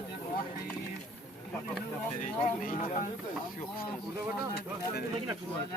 الرحيم قل هو الله احد الله الصمد لم يلد ولم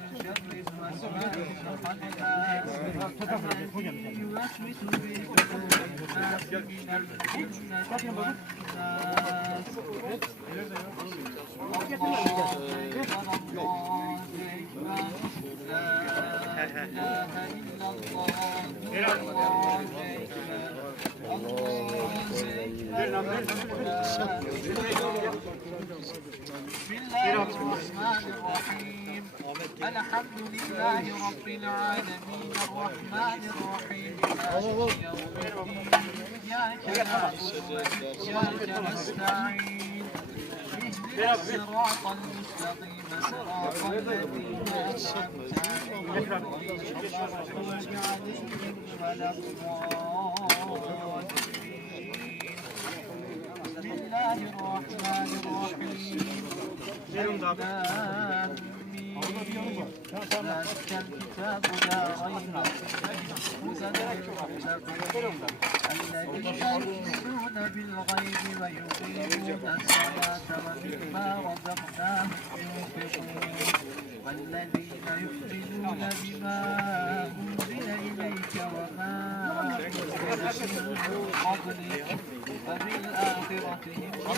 Allahu الحمد لله رب العالمين الرحمن الرحيم مالك يوم الدين إياك نعبد وإياك نستعين اهدنا الصراط المستقيم صراط الذين أنعمت عليهم غير المغضوب عليهم ولا الضالين بسم الله الرحمن الرحيم Orada bir yanım var. Tamam tamam. والذين يؤمنون بما أنزل إليك وما أنزل من قبلك وبالآخرة هم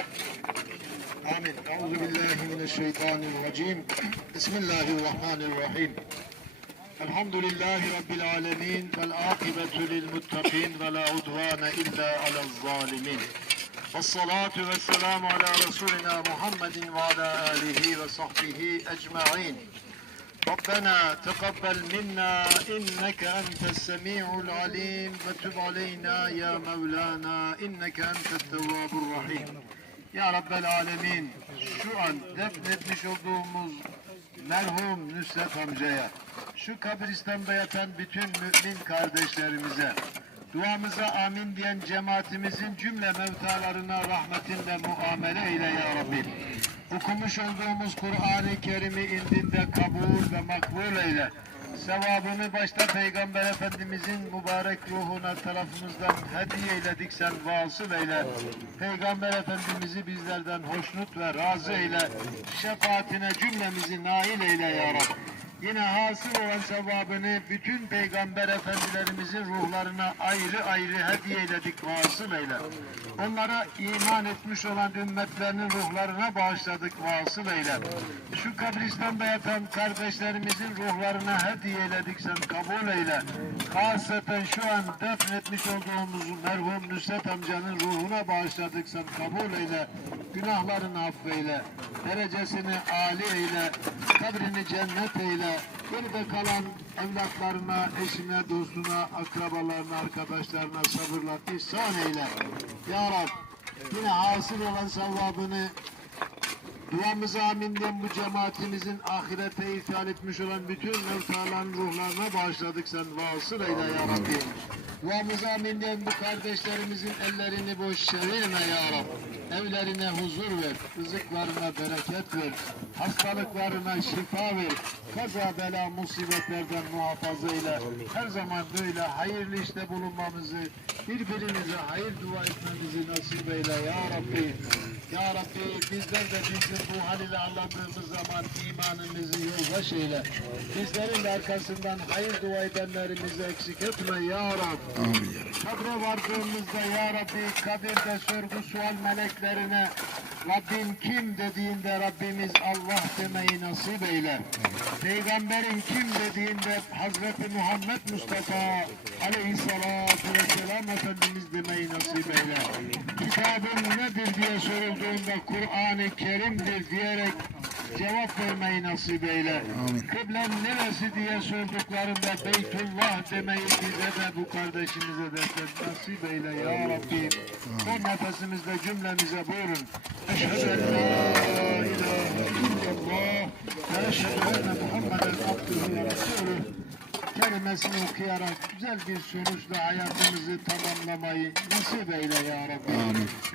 آمين أعوذ بالله من الشيطان الرجيم. بسم الله الرحمن الرحيم. الحمد لله رب العالمين والعاقبة للمتقين ولا عدوان إلا على الظالمين. والصلاة والسلام على رسولنا محمد وعلى آله وصحبه أجمعين. ربنا تقبل منا إنك أنت السميع العليم. وتب علينا يا مولانا إنك أنت التواب الرحيم. Ya Rabbel Alemin şu an defnetmiş olduğumuz merhum Nusret amcaya, şu kabristanda yatan bütün mümin kardeşlerimize, duamıza amin diyen cemaatimizin cümle mevtalarına rahmetinle muamele eyle ya Rabbi. Okumuş olduğumuz Kur'an-ı Kerim'i indinde kabul ve makbul eyle. Sevabını başta Peygamber Efendimizin mübarek ruhuna tarafımızdan hediye eyledik sen vasıl eyle. Peygamber Efendimiz'i bizlerden hoşnut ve razı eyle. Şefaatine cümlemizi nail eyle ya Rabbi. Yine hasıl olan sevabını bütün peygamber efendilerimizin ruhlarına ayrı ayrı hediye eyledik vasıl eyle. Onlara iman etmiş olan ümmetlerinin ruhlarına bağışladık vasıl eyle. Şu kabristanda yatan kardeşlerimizin ruhlarına hediye eyledik sen kabul eyle. Hasreten şu an defnetmiş olduğumuz merhum Nusret amcanın ruhuna bağışladık sen kabul eyle. Günahlarını affeyle. Derecesini âli eyle. Kabrini cennet eyle. Geride kalan evlatlarına, eşine, dostuna, akrabalarına, arkadaşlarına sabırlar ihsan eyle. Ya Rab yine hasıl olan sevabını Duamıza amin diyen bu cemaatimizin ahirete ithal etmiş olan bütün mevtaların ruhlarına bağışladık sen vasıl eyle ya Rabbi. Duamıza amin diyen bu kardeşlerimizin ellerini boş çevirme ya Rabbi. Evlerine huzur ver, rızıklarına bereket ver, hastalıklarına şifa ver, kaza bela musibetlerden muhafaza eyle. Her zaman böyle hayırlı işte bulunmamızı, birbirimize hayır dua etmemizi nasip eyle ya Rabbi. Ya Rabbi bizler de bizim bu hal ile anladığımız zaman imanımızı yoldaş eyle. Bizlerin arkasından hayır dua edenlerimizi eksik etme ya Rabbi. Kabre vardığımızda ya Rabbi kabirde sorgu sual meleklerine Rabbim kim dediğinde Rabbimiz Allah demeyi nasip eyle. Peygamberin kim dediğinde Hazreti Muhammed Mustafa aleyhissalatu vesselam Efendimiz demeyi nasip eyle. Kitabın nedir diye sorulduğunda Kur'an-ı Kerim'dir diyerek cevap vermeyi nasip eyle. Kıblen neresi diye sorduklarında Beytullah demeyi bize de bu kardeşimize de nasip eyle ya Rabbi. Son nefesimizde cümlemize buyurun. Eşhedü en la ilahe illallah ve eşhedü enne Muhammeden abdühü ve resulüh kelimesini okuyarak güzel bir sonuçla hayatımızı tamamlamayı nasip eyle ya Rabbi.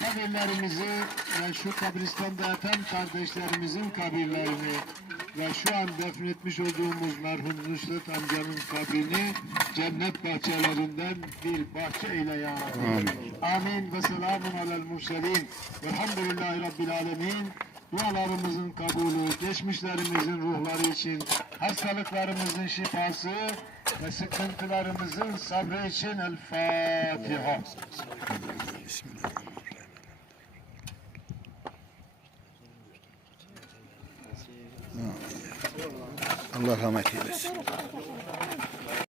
Kabirlerimizi ve şu kabristanda yatan kardeşlerimizin kabirlerini ve şu an defnetmiş olduğumuz merhum Nusret amcanın kabrini cennet bahçelerinden bir bahçe eyle ya Rabbi. Amin ve selamun alel murselin. Velhamdülillahi Rabbil alemin dualarımızın kabulü, geçmişlerimizin ruhları için, hastalıklarımızın şifası ve sıkıntılarımızın sabrı için El Fatiha. Allah rahmet eylesin.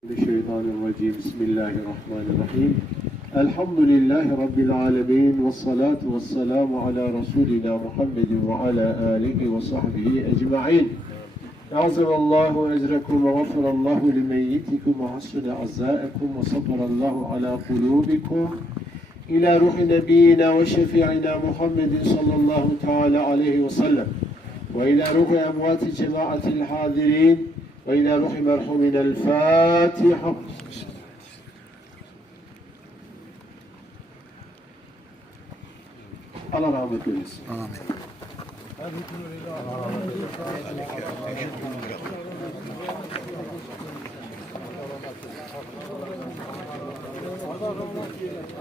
Şeytanirracim. Bismillahirrahmanirrahim. الحمد لله رب العالمين والصلاة والسلام على رسولنا محمد وعلى آله وصحبه أجمعين. أعظم الله أجركم وغفر الله لميتكم وحسن عزائكم وصبر الله على قلوبكم. إلى روح نبينا وشفيعنا محمد صلى الله تعالى عليه وسلم. وإلى روح أموات جماعة الحاضرين. وإلى روح مرحومنا الفاتحة. Allah rahmet eylesin. Amin. Allah rahmet eylesin.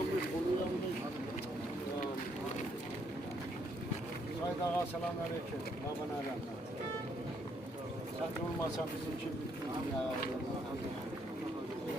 yanmış, burnu yanmış. Saygı ağa selamun aleyküm. Babana rahmet. Sen olmasan bizim için bütün dünya ya.